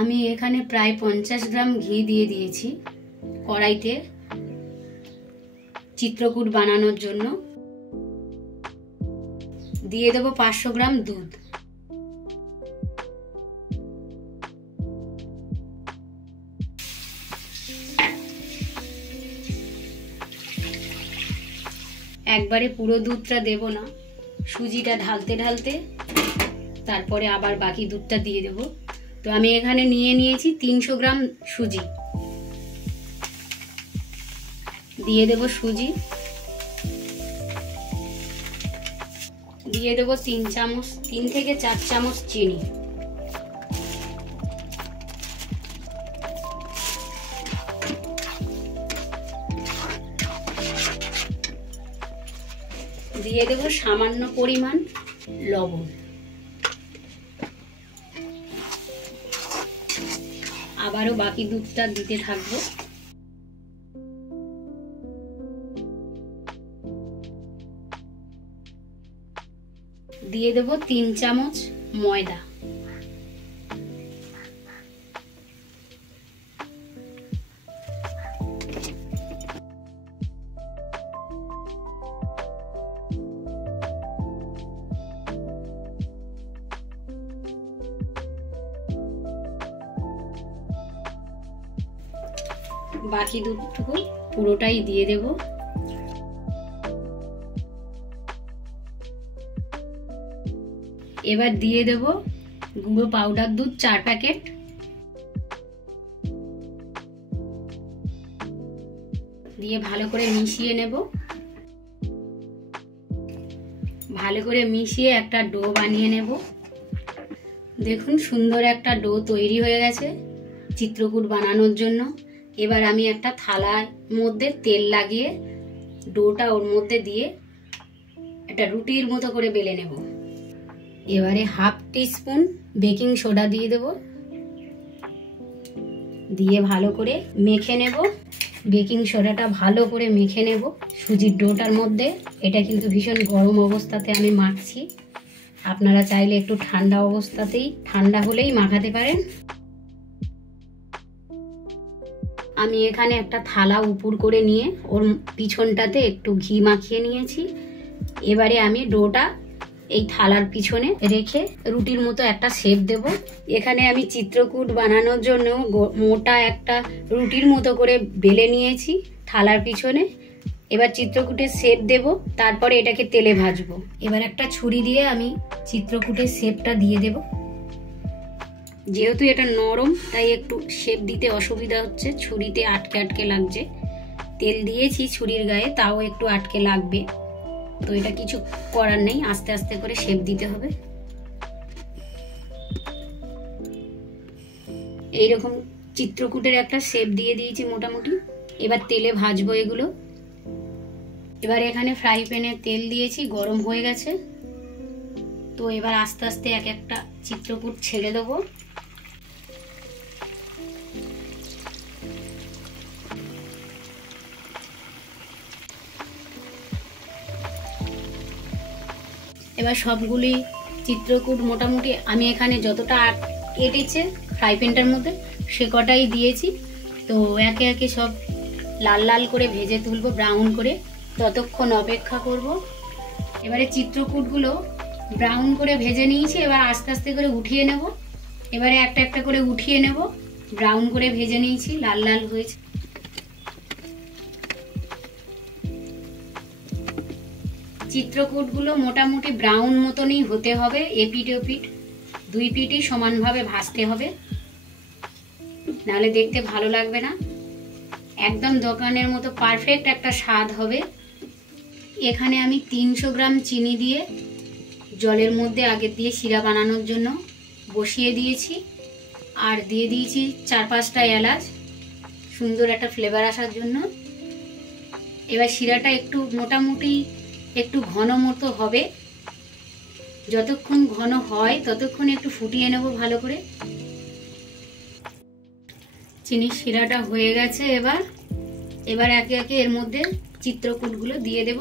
আমি এখানে প্রায় 50 গ্রাম ঘি দিয়ে দিয়েছি কড়াইতে চিত্রকূট বানানোর জন্য। দিয়ে দেব 500 গ্রাম দুধ। একবারে পুরো দুধটা দেব না, সুজিটা ঢালতে ঢালতে তারপরে আবার বাকি দুধটা দিয়ে দেব। তো আমি এখানে নিয়ে নিয়েছি 300 গ্রাম সুজি। দিয়ে দেব সুজি, দিয়ে দেব 3 থেকে 4 চামচ চিনি। দিয়ে দেব সামান্য পরিমাণ লবণ। আবারও বাকি দুধটা দিতে থাকবো। দিয়ে দেব 3 চামচ ময়দা। বাকি দুধটুকু পুরোটাই দিয়ে দেব। এবার দিয়ে দেব গুঁড়ো পাউডার দুধ 4 প্যাকেট। দিয়ে ভালো করে মিশিয়ে নেব। ভালো করে মিশিয়ে একটা ডো বানিয়ে নেব। দেখুন সুন্দর একটা ডো তৈরি হয়ে গেছে চিত্রকূট বানানোর জন্য। এবার আমি একটা থালার মধ্যে তেল লাগিয়ে ডোটা ওর মধ্যে দিয়ে একটা রুটির মতো করে বেলে নেব। এবারে হাফ টিস্পুন বেকিং সোডা দিয়ে দেব। দিয়ে ভালো করে মেখে নেব। বেকিং সোডাটা ভালো করে মেখে নেব সুজির ডোটার মধ্যে। এটা কিন্তু ভীষণ গরম অবস্থাতে আমি মাখছি, আপনারা চাইলে একটু ঠান্ডা অবস্থাতেই, ঠান্ডা হলেই মাখাতে পারেন। আমি এখানে একটা থালা উপুর করে নিয়ে ওর পিছনটাতে একটু ঘি মাখিয়ে নিয়েছি। এবারে আমি ডোটা এই থালার পিছনে রেখে রুটির মতো একটা শেপ দেব। এখানে আমি চিত্রকূট বানানোর জন্য মোটা একটা রুটির মতো করে বেলে নিয়েছি থালার পিছনে। এবার চিত্রকূটের শেপ দেব, তারপরে এটাকে তেলে ভাজবো। এবার একটা ছুরি দিয়ে আমি চিত্রকূটের শেপটা দিয়ে দেব। যেহেতু এটা নরম তাই একটু শেপ দিতে অসুবিধা হচ্ছে, ছুরিতে আটকে আটকে লাগছে। তেল দিয়েছি ছুরির গায়ে, তাও একটু আটকে লাগবে। তো এটা কিছু করার নেই, আস্তে আস্তে করে শেপ দিতে হবে। এইরকম চিত্রকূটের একটা শেপ দিয়ে দিয়েছি মোটামুটি। এবার তেলে ভাজবো এগুলো। এবার এখানে ফ্রাই প্যানে তেল দিয়েছি, গরম হয়ে গেছে। তো এবার আস্তে আস্তে এক একটা চিত্রকূট ছেড়ে দেবো। এবার সবগুলি চিত্রকূট মোটামুটি আমি এখানে যতটা কেটেছে ফ্রাই প্যানটার মধ্যে সে কটাই দিয়েছি। তো একে একে সব লাল লাল করে ভেজে তুলবো, ব্রাউন করে। ততক্ষণ অপেক্ষা করব। এবারে চিত্রকূটগুলো ব্রাউন করে ভেজে নিয়েছি, এবার আস্তে আস্তে করে উঠিয়ে নেব। এবারে একটা একটা করে উঠিয়ে নেব। ব্রাউন করে ভেজে নিয়েছি, লাল লাল হয়েছে। চিত্রকূটগুলো মোটামুটি ব্রাউন মতনই হতে হবে, এপিট ওপিট দুই পিঠই সমানভাবে ভাজতে হবে, নাহলে দেখতে ভালো লাগবে না। একদম দোকানের মতো পারফেক্ট একটা স্বাদ হবে। এখানে আমি 300 গ্রাম চিনি দিয়ে জলের মধ্যে আগে দিয়ে শিরা বানানোর জন্য বসিয়ে দিয়েছি। আর দিয়ে দিয়েছি 4-5টা এলাচ, সুন্দর একটা ফ্লেভার আসার জন্য। এবার শিরাটা একটু মোটামুটি একটু ঘন মতো হবে। যতক্ষণ ঘন হয় ততক্ষণ একটু ফুটিয়ে নেব ভালো করে। চিনির শিরাটা হয়ে গেছে। এবার একে একে এর মধ্যে চিত্রকূটগুলো দিয়ে দেব।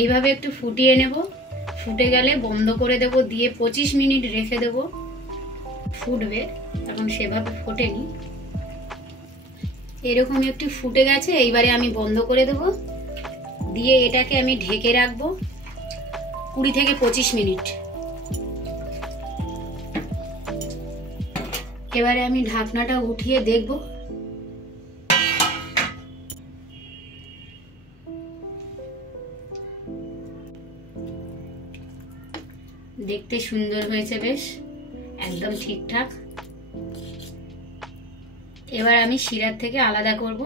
এইভাবে একটু ফুটিয়ে নেব। ফুটে গেলে বন্ধ করে দেব, দিয়ে 25 মিনিট রেখে দেব। ফুটবে, এখন সেভাবে ফোটেনি। এরকম একটু ফুটে গেছে, এইবারে আমি বন্ধ করে দেব, দিয়ে এটাকে আমি ঢেকে রাখবো 20 থেকে 25 মিনিট। এবারে আমি ঢাকনাটা উঠিয়ে দেখব। দেখতে সুন্দর হয়েছে, বেশ একদম ঠিকঠাক। এবার আমি শিরার থেকে আলাদা করব।